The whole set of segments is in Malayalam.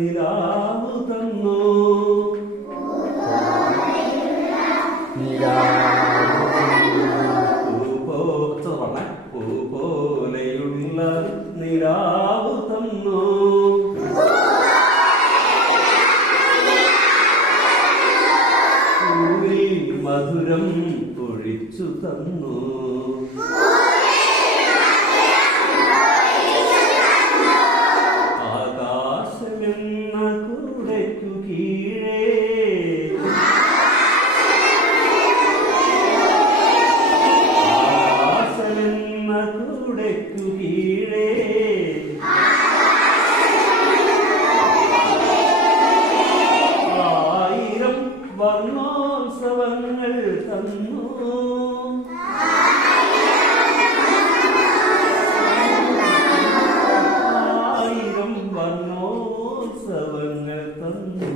നിലാവു തന്നു. പൂ പോലെയുള്ള നിലാവു തന്നു. പൂവിൽ മധുരം ഒഴിച്ചു തന്നു. ആകാശമെന്ന കൂടയ്ക്കു കീഴേ ആയിരം വർണ്ണോത്സവങ്ങൾ തന്നു. ആയിരം വർണ്ണോത്സവങ്ങൾ തന്നു.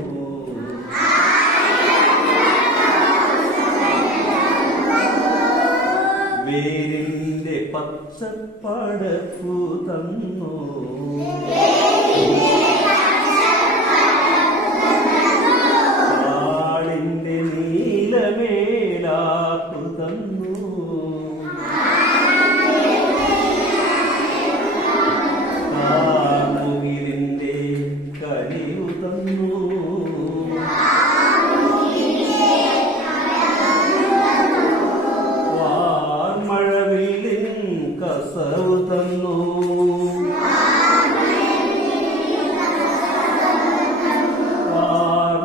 വേരിന്റെ പച്ചപ്പടപ്പു തന്നു. ആളിന്റെ നീലമേലാപ്പു തന്നു. മുകിലിന്റെ കനിവു തന്നു. കസവു തന്നു.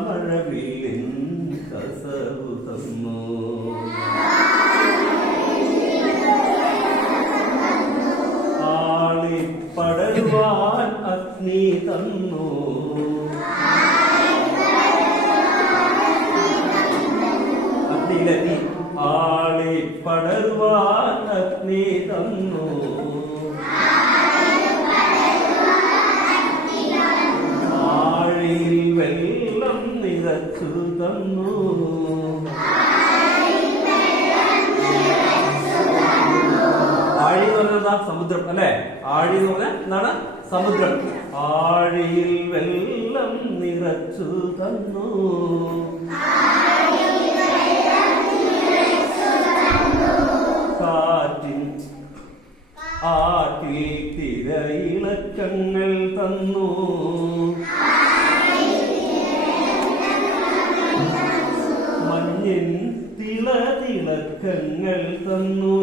മഴവില്ലിൻ കസവു തന്നു. ആളിപ്പടരുവാൻ അഗ്നി തന്നു. അഗ്നിയിലെത്തി. ആളിപ്പടരുവാൻ അഗ്നി തന്നു. ആഴിയിൽ വെള്ളം നിറച്ചു തന്നു. ആഴി എന്ന് പറഞ്ഞാൽ സമുദ്രം അല്ലെ? ആഴി എന്ന് പറഞ്ഞാൽ എന്താണ്? സമുദ്രം. ആഴിയിൽ വെള്ളം നിറച്ചു തന്നു. ആറ്റിൽ തിരയിളക്കങ്ങൾ തന്നു. മഞ്ഞിൻ തിളതിളക്കങ്ങൾ തന്നു.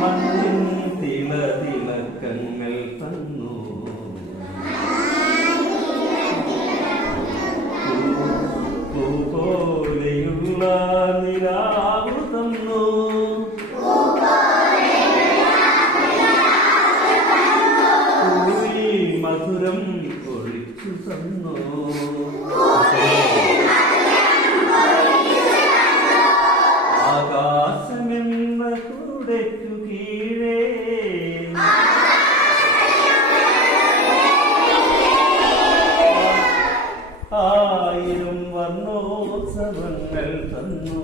മഞ്ഞിൻ തിളതിളക്കങ്ങൾ തന്നു. പൂ പോലെയുള്ള നിലാവു തന്നു. പൂവിൽ മധുരം ഒഴിച്ചു തന്നു. ആകാശമെന്ന കൂടയ്ക്കു കീഴേ ആയിരം വർണ്ണോത്സവങ്ങൾ തന്നു.